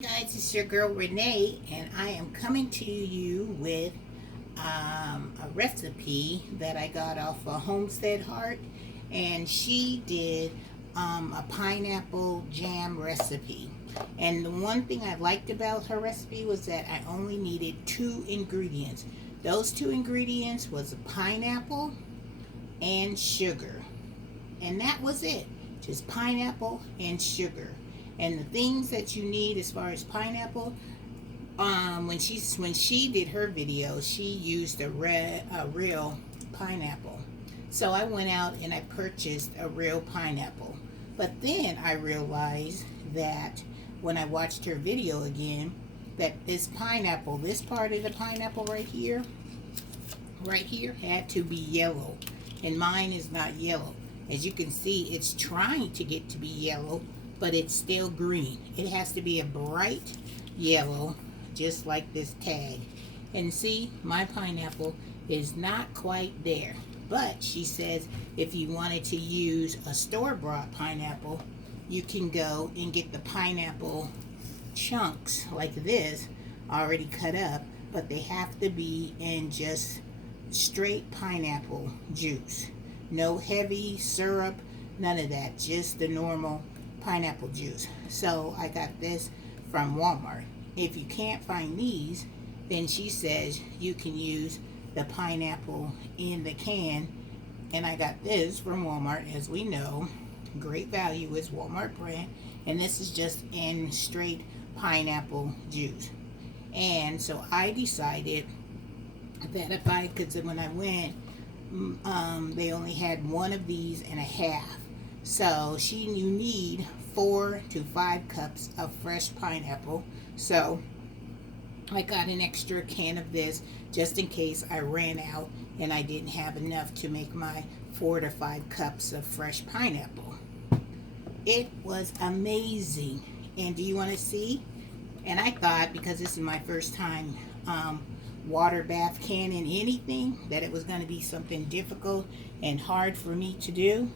Guys, it's your girl Renee, and I am coming to you with a recipe that I got off of Homestead Heart, and she did a pineapple jam recipe. And the one thing I liked about her recipe was that I only needed two ingredients. Those two ingredients was pineapple and sugar, and that was it. Just pineapple and sugar. And the things that you need as far as pineapple, when she did her video, she used a real pineapple. So I went out and I purchased a real pineapple. But then I realized that when I watched her video again, that this pineapple, this part of the pineapple right here, had to be yellow, and mine is not yellow. As you can see, it's trying to get to be yellow, but it's still green. It has to be a bright yellow, just like this tag. And see, my pineapple is not quite there. But she says if you wanted to use a store-bought pineapple, you can go and get the pineapple chunks like this already cut up, but they have to be in just straight pineapple juice. No heavy syrup, none of that, just the normal pineapple juice. So I got this from Walmart. If you can't find these, then she says you can use the pineapple in the can, and I got this from Walmart. As we know, great value is Walmart brand, and this is just in straight pineapple juice. And so I decided that if I could, when I went, they only had one of these and a half. So you need 4 to 5 cups of fresh pineapple. So I got an extra can of this just in case I ran out and I didn't have enough to make my 4 to 5 cups of fresh pineapple. It was amazing. And do you want to see? And I thought, because this is my first time water bath canning anything, that it was going to be something difficult and hard for me to do.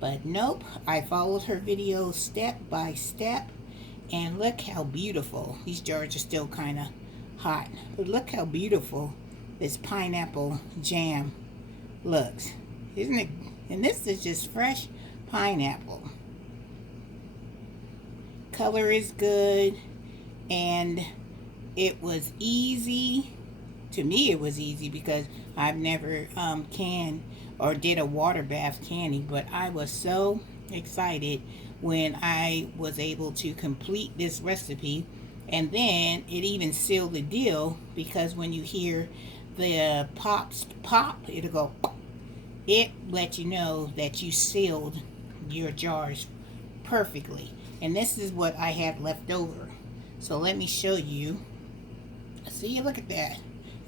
But nope, I followed her video step by step, and look how beautiful. These jars are still kind of hot, but look how beautiful this pineapple jam looks, isn't it? And this is just fresh pineapple. Color is good, and it was easy. To me, it was easy because I've never canned or did a water bath canning, but I was so excited when I was able to complete this recipe. And then it even sealed the deal, because when you hear the pops pop, it'll go pop. It lets you know that you sealed your jars perfectly. And this is what I had left over. So let me show you. See, look at that.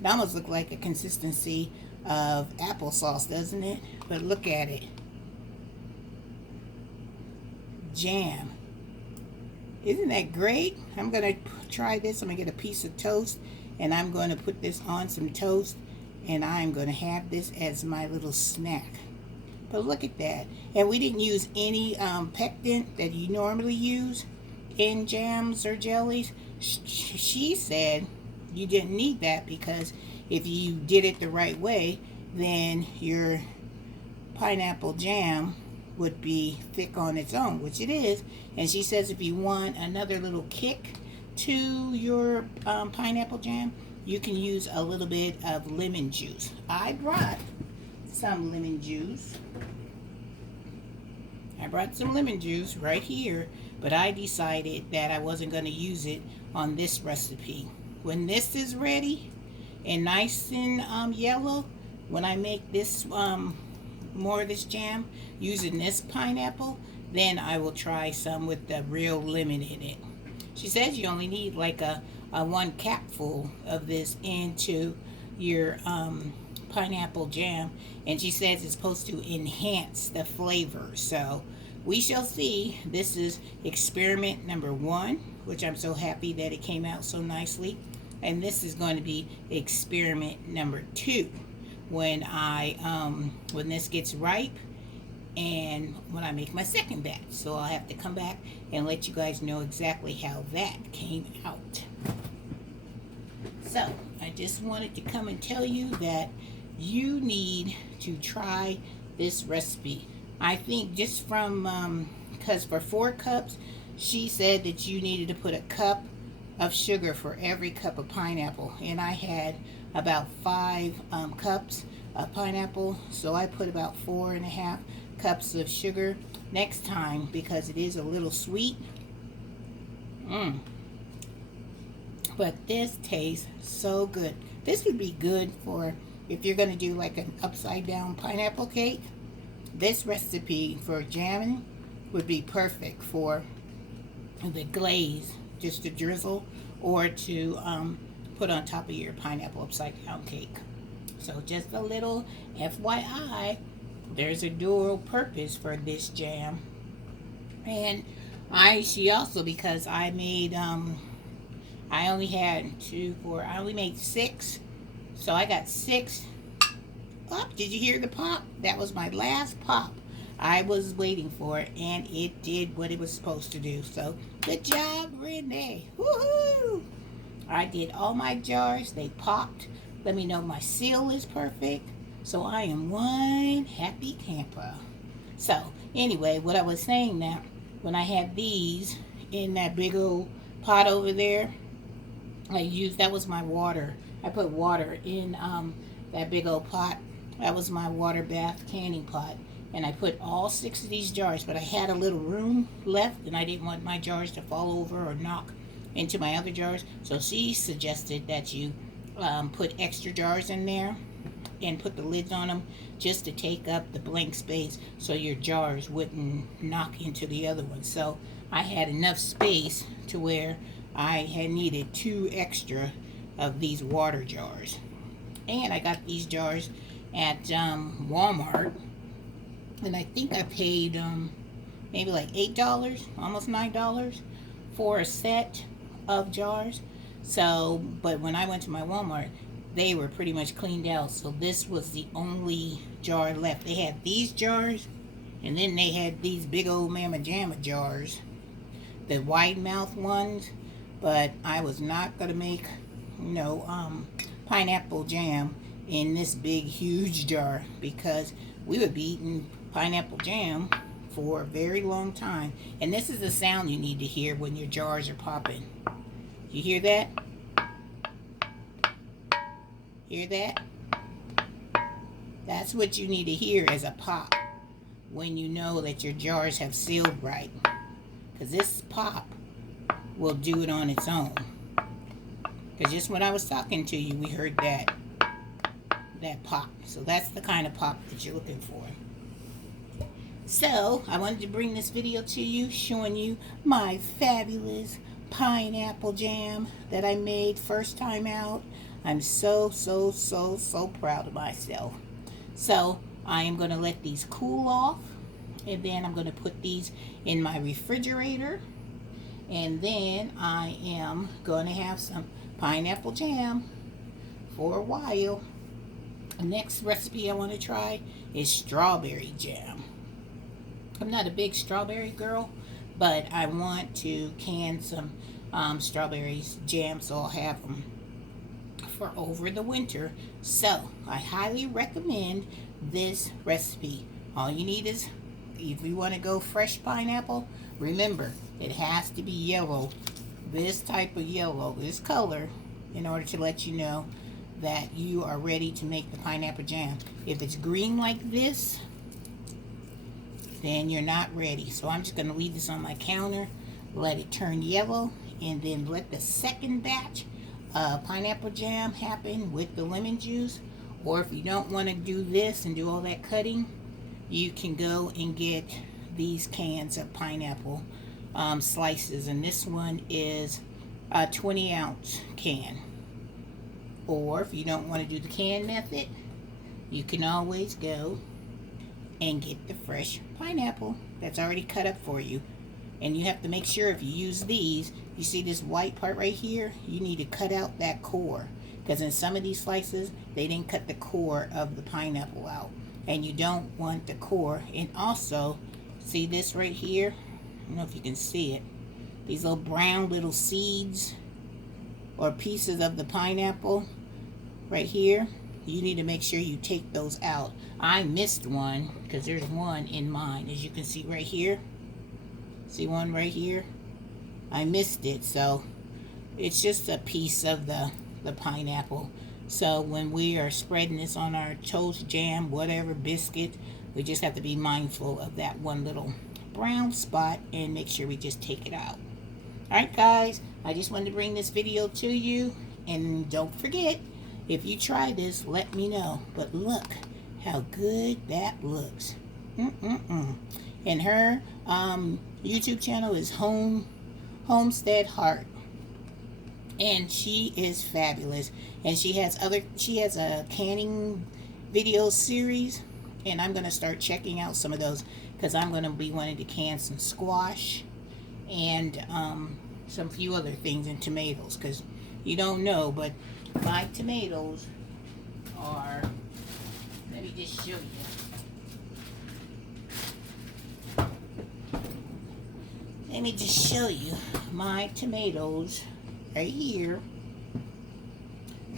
It almost looks like a consistency of applesauce, doesn't it? But look at it. Jam. Isn't that great? I'm going to try this. I'm going to get a piece of toast, and I'm going to put this on some toast, and I'm going to have this as my little snack. But look at that. And we didn't use any pectin that you normally use in jams or jellies. She said you didn't need that, because if you did it the right way, then your pineapple jam would be thick on its own, which it is. And she says if you want another little kick to your pineapple jam, you can use a little bit of lemon juice. I brought some lemon juice. I brought some lemon juice right here, but I decided that I wasn't going to use it on this recipe. When this is ready and nice and yellow, when I make this more of this jam using this pineapple, then I will try some with the real lemon in it. She says you only need like a 1 capful of this into your pineapple jam, and she says it's supposed to enhance the flavor. So we shall see. This is experiment number 1, which I'm so happy that it came out so nicely. And this is going to be experiment number 2. When when this gets ripe and when I make my second batch. So I'll have to come back and let you guys know exactly how that came out. So I just wanted to come and tell you that you need to try this recipe. I think just from, because for 4 cups, she said that you needed to put a cup of sugar for every cup of pineapple. And I had about 5 cups of pineapple, so I put about 4.5 cups of sugar. Next time, because it is a little sweet. But this tastes so good. This would be good for if you're going to do like an upside down pineapple cake. This recipe for jamming would be perfect for the glaze, just to drizzle or to put on top of your pineapple upside down cake. So just a little FYI, there's a dual purpose for this jam. And she also, because I made I only had 2, 4, I only made 6, so I got 6. Oh, did you hear the pop? That was my last pop. I was waiting for it, and it did what it was supposed to do. So good job, Renee. Woohoo! I did all my jars. They popped. Let me know my seal is perfect. So I am one happy camper. So anyway, what I was saying now, when I had these in that big old pot over there, that was my water. I put water in that big old pot. That was my water bath canning pot. And I put all 6 of these jars, but I had a little room left, and I didn't want my jars to fall over or knock into my other jars. So she suggested that you put extra jars in there and put the lids on them just to take up the blank space so your jars wouldn't knock into the other ones. So I had enough space to where I had needed 2 extra of these water jars. And I got these jars at Walmart, and I think I paid maybe like $8, almost $9 for a set of jars. So, but when I went to my Walmart, they were pretty much cleaned out, so this was the only jar left. They had these jars, and then they had these big old Mama Jamma jars, the wide mouth ones. But I was not gonna make pineapple jam in this big huge jar, because we would be eating pineapple jam for a very long time. And this is the sound you need to hear when your jars are popping. You hear that? Hear that? That's what you need to hear as a pop when you know that your jars have sealed right. Because this pop will do it on its own. Because just when I was talking to you, we heard that pop. So that's the kind of pop that you're looking for. So I wanted to bring this video to you, showing you my fabulous pineapple jam that I made first time out. I'm so proud of myself. So I am going to let these cool off, and then I'm going to put these in my refrigerator, and then I am going to have some pineapple jam for a while. The next recipe I want to try is strawberry jam. I'm not a big strawberry girl, but I want to can some strawberries jam, so I'll have them for over the winter. So I highly recommend this recipe. All you need is, if you want to go fresh pineapple, remember it has to be yellow, this type of yellow, this color, in order to let you know that you are ready to make the pineapple jam. If it's green like this, then you're not ready. So I'm just going to leave this on my counter, let it turn yellow, and then let the second batch of pineapple jam happen with the lemon juice. Or if you don't want to do this and do all that cutting, you can go and get these cans of pineapple slices, and this one is a 20-ounce can. Or if you don't want to do the can method, you can always go and get the fresh pineapple that's already cut up for you. And you have to make sure, if you use these, you see this white part right here, you need to cut out that core, because in some of these slices they didn't cut the core of the pineapple out. and you don't want the core. And also, see this right here? I don't know if you can see it. These little brown little seeds or pieces of the pineapple right here. You need to make sure you take those out. I missed one because there's one in mine, as you can see right here. See one right here? I missed it, so it's just a piece of the pineapple. So when we are spreading this on our toast, jam, whatever, biscuit, we just have to be mindful of that one little brown spot and make sure we just take it out. Alright guys, I just wanted to bring this video to you, and don't forget, if you try this, let me know. But look how good that looks. And her YouTube channel is Homestead Heart, and she is fabulous. And she has a canning video series, and I'm gonna start checking out some of those because I'm gonna be wanting to can some squash and some few other things, and tomatoes, because you don't know, but my tomatoes are, let me just show you. Let me just show you my tomatoes right here.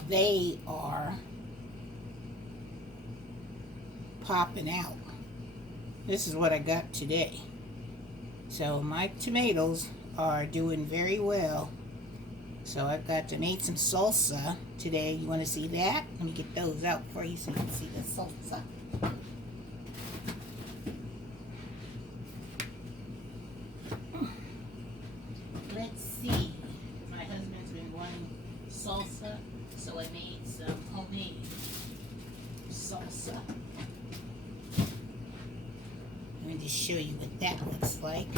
They are popping out. This is what I got today. So my tomatoes are doing very well. So I've got to make some salsa today. You want to see that? Let me get those out for you so you can see the salsa. Let's see. My husband's been wanting salsa, so I made some homemade salsa. Let me just show you what that looks like.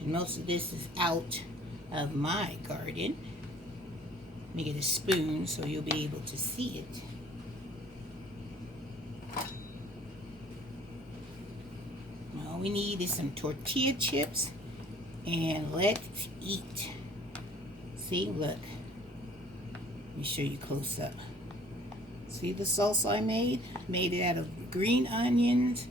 And most of this is out of my garden. Let me get a spoon so you'll be able to see it. All we need is some tortilla chips, and let's eat. See, look. Let me show you close up. See the salsa I made? Made it out of green onions.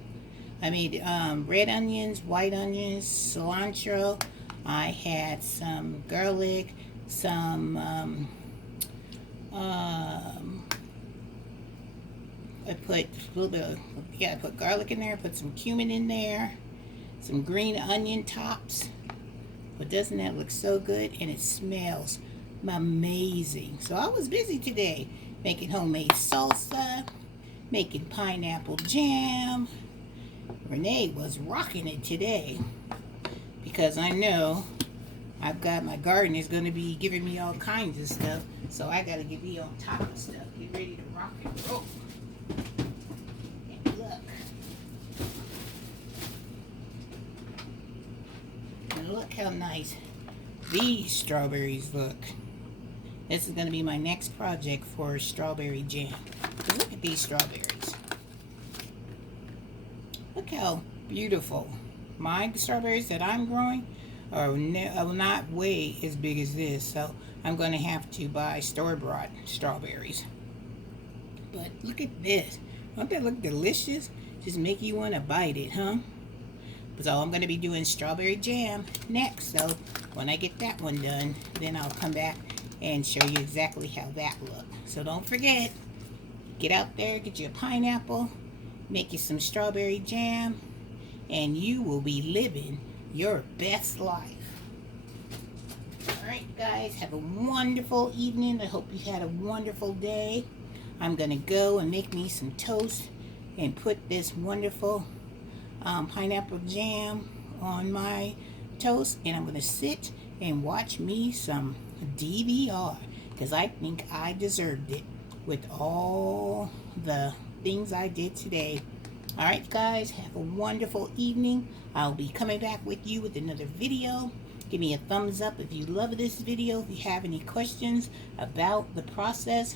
I made red onions, white onions, cilantro. I had some garlic, some I put a little bit of, I put garlic in there, put some cumin in there, some green onion tops. But doesn't that look so good? And it smells amazing. So I was busy today making homemade salsa, making pineapple jam. Renee was rocking it today because I know I've got, my garden is going to be giving me all kinds of stuff, so I got to be on top of stuff, get ready to rock and roll. And look. And look how nice these strawberries look. This is going to be my next project for strawberry jam. Look at these strawberries. Look how beautiful. My strawberries that I'm growing are not way as big as this, so I'm going to have to buy store-bought strawberries. But look at this. Don't that look delicious? Just make you want to bite it, huh? So I'm going to be doing strawberry jam next, so when I get that one done, then I'll come back and show you exactly how that looks. So don't forget, get out there, get you a pineapple, make you some strawberry jam, and you will be living your best life. Alright guys, have a wonderful evening. I hope you had a wonderful day. I'm going to go and make me some toast and put this wonderful pineapple jam on my toast, and I'm going to sit and watch me some DVR because I think I deserved it with all the things I did today. Alright guys, have a wonderful evening. I'll be coming back with you with another video. Give me a thumbs up if you love this video. If you have any questions about the process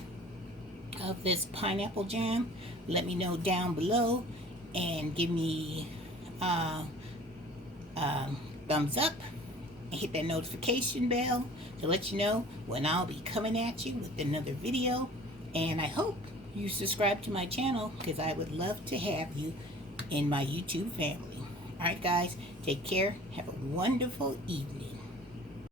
of this pineapple jam, let me know down below, and give me thumbs up and hit that notification bell to let you know when I'll be coming at you with another video. And I hope you subscribe to my channel, because I would love to have you in my YouTube family. All right, guys, take care. Have a wonderful evening.